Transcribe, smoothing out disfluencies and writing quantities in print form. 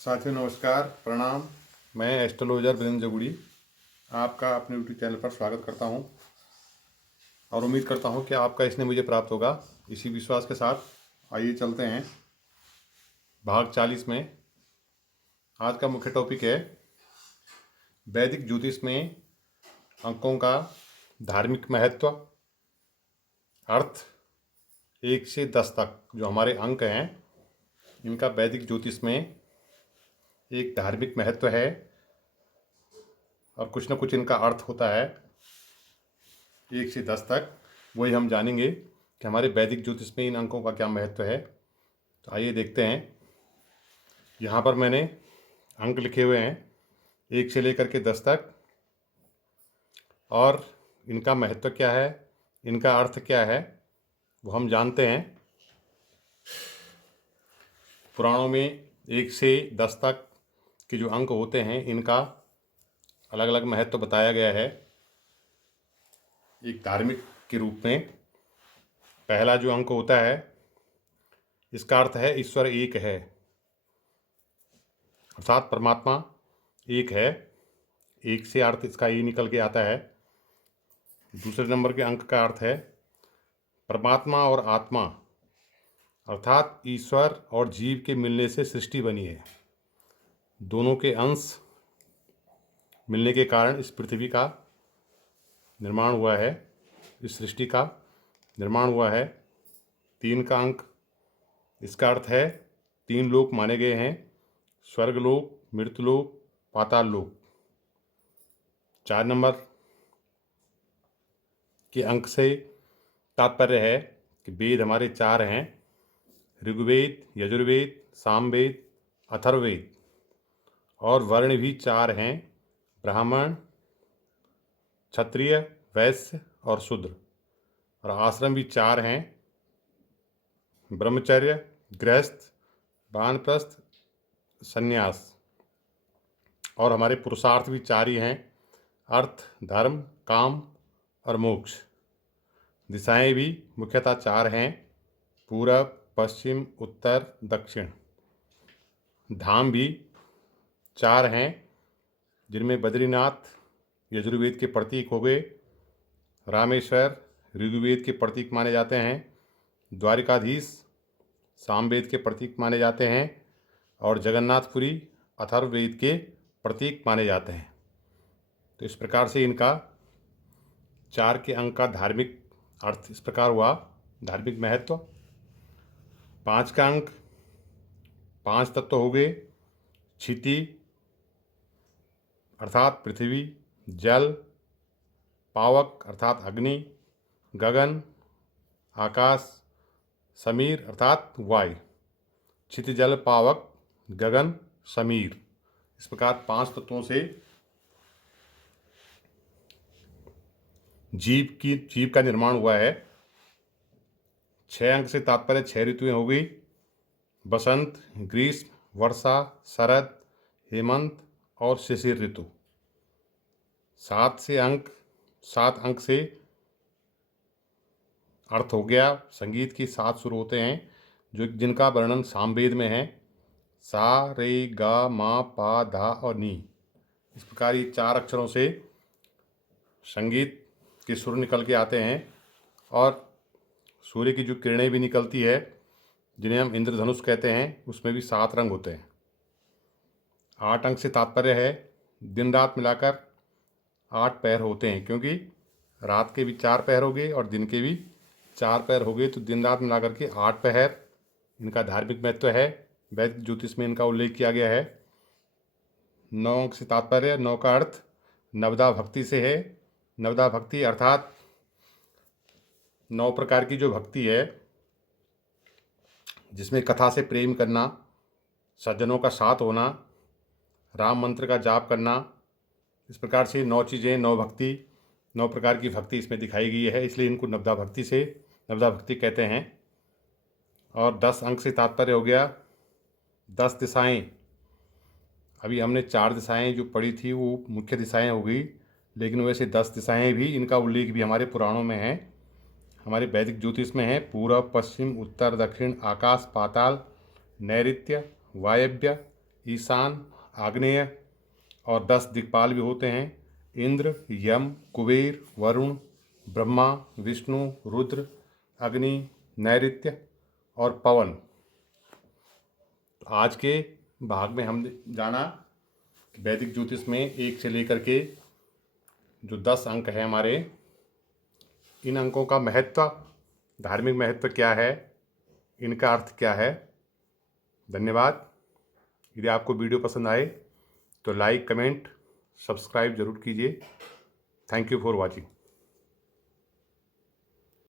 साथियों नमस्कार, प्रणाम। मैं एस्ट्रोलॉजर वीरेंद्र जगुड़ी आपका अपने यूट्यूब चैनल पर स्वागत करता हूं और उम्मीद करता हूं कि आपका इसने मुझे प्राप्त होगा। इसी विश्वास के साथ आइए चलते हैं भाग 40 में। आज का मुख्य टॉपिक है वैदिक ज्योतिष में अंकों का धार्मिक महत्व। अर्थ 1 से 10 तक जो हमारे अंक हैं, इनका वैदिक ज्योतिष में एक धार्मिक महत्व है और कुछ न कुछ इनका अर्थ होता है। 1 से 10 तक वही हम जानेंगे कि हमारे वैदिक ज्योतिष में इन अंकों का क्या महत्व है। तो आइए देखते हैं। यहाँ पर मैंने अंक लिखे हुए हैं 1 से लेकर के 10 तक, और इनका महत्व क्या है, इनका अर्थ क्या है, वो हम जानते हैं। पुराणों में 1 से 10 तक के जो अंक होते हैं, इनका अलग अलग महत्व बताया गया है एक धार्मिक के रूप में। पहला जो अंक होता है, इसका अर्थ है ईश्वर एक है, अर्थात परमात्मा एक है। 1 से अर्थ इसका ये निकल के आता है। दूसरे नंबर के अंक का अर्थ है परमात्मा और आत्मा, अर्थात ईश्वर और जीव के मिलने से सृष्टि बनी है। दोनों के अंश मिलने के कारण इस पृथ्वी का निर्माण हुआ है, इस सृष्टि का निर्माण हुआ है। 3 का अंक, इसका अर्थ है 3 लोक माने गए हैं, स्वर्गलोक, मृतलोक, पाताल लोक। 4 नंबर के अंक से तात्पर्य है कि वेद हमारे 4 हैं, ऋग्वेद, यजुर्वेद, सामवेद, अथर्ववेद। और वर्ण भी 4 हैं, ब्राह्मण, क्षत्रिय, वैश्य और शूद्र। और आश्रम भी 4 हैं, ब्रह्मचर्य, गृहस्थ, वानप्रस्थ, संन्यास। और हमारे पुरुषार्थ भी 4 ही हैं, अर्थ, धर्म, काम और मोक्ष। दिशाएं भी मुख्यतः 4 हैं, पूरब, पश्चिम, उत्तर, दक्षिण। धाम भी 4 हैं, जिनमें बद्रीनाथ यजुर्वेद के प्रतीक हो गए, रामेश्वर ऋग्वेद के प्रतीक माने जाते हैं, द्वारिकाधीश सामवेद के प्रतीक माने जाते हैं, और जगन्नाथपुरी अथर्ववेद के प्रतीक माने जाते हैं। तो इस प्रकार से इनका 4 के अंक का धार्मिक अर्थ इस प्रकार हुआ, धार्मिक महत्व। 5 का अंक, 5 तत्व हो गए, क्षिति अर्थात पृथ्वी, जल, पावक अर्थात अग्नि, गगन आकाश, समीर अर्थात वायु। क्षिति, जल, पावक, गगन, समीर, इस प्रकार 5 तत्वों से जीव का निर्माण हुआ है। 6 अंक से तात्पर्य 6 ऋतुएं हो गई, बसंत, ग्रीष्म, वर्षा, शरद, हेमंत और शिशिर ऋतु। 7 अंक से अर्थ हो गया, संगीत की 7 सुर होते हैं जिनका वर्णन सामवेद में है, सा, रे, गा, मा, पा, धा और नी। इस प्रकार ये 4 अक्षरों से संगीत के सुर निकल के आते हैं। और सूर्य की जो किरणें भी निकलती है, जिन्हें हम इंद्रधनुष कहते हैं, उसमें भी 7 रंग होते हैं। 8 अंक से तात्पर्य है दिन रात मिलाकर 8 पहर होते हैं, क्योंकि रात के भी 4 पहर हो गए और दिन के भी 4 पहर हो गए, तो दिन रात मिलाकर के 8 पहर इनका धार्मिक महत्व है। वैदिक ज्योतिष में इनका उल्लेख किया गया है। 9 अंक से तात्पर्य, 9 का अर्थ नवदा भक्ति से है। नवदा भक्ति अर्थात 9 प्रकार की जो भक्ति है, जिसमें कथा से प्रेम करना, सज्जनों का साथ होना, राम मंत्र का जाप करना, इस प्रकार से 9 चीज़ें, 9 भक्ति, 9 प्रकार की भक्ति इसमें दिखाई गई है, इसलिए इनको नवदा भक्ति कहते हैं। और 10 अंक से तात्पर्य हो गया 10 दिशाएं। अभी हमने 4 दिशाएं जो पढ़ी थी वो मुख्य दिशाएं हो गई, लेकिन वैसे 10 दिशाएं भी, इनका उल्लेख भी हमारे पुराणों में है, हमारे वैदिक ज्योतिष में है। पूरब, पश्चिम, उत्तर, दक्षिण, आकाश, पाताल, नैऋत्य, वायव्य, ईशान, आग्नेय और 10 दिक्पाल भी होते हैं। इंद्र, यम, कुबेर, वरुण, ब्रह्मा, विष्णु, रुद्र, अग्नि, नैऋत्य और पवन। आज के भाग में हम जाना वैदिक ज्योतिष में 1 से लेकर के जो 10 अंक हैं हमारे, इन अंकों का महत्व, धार्मिक महत्व क्या है, इनका अर्थ क्या है। धन्यवाद। यदि आपको वीडियो पसंद आए तो लाइक, कमेंट, सब्सक्राइब जरूर कीजिए। Thank you for watching.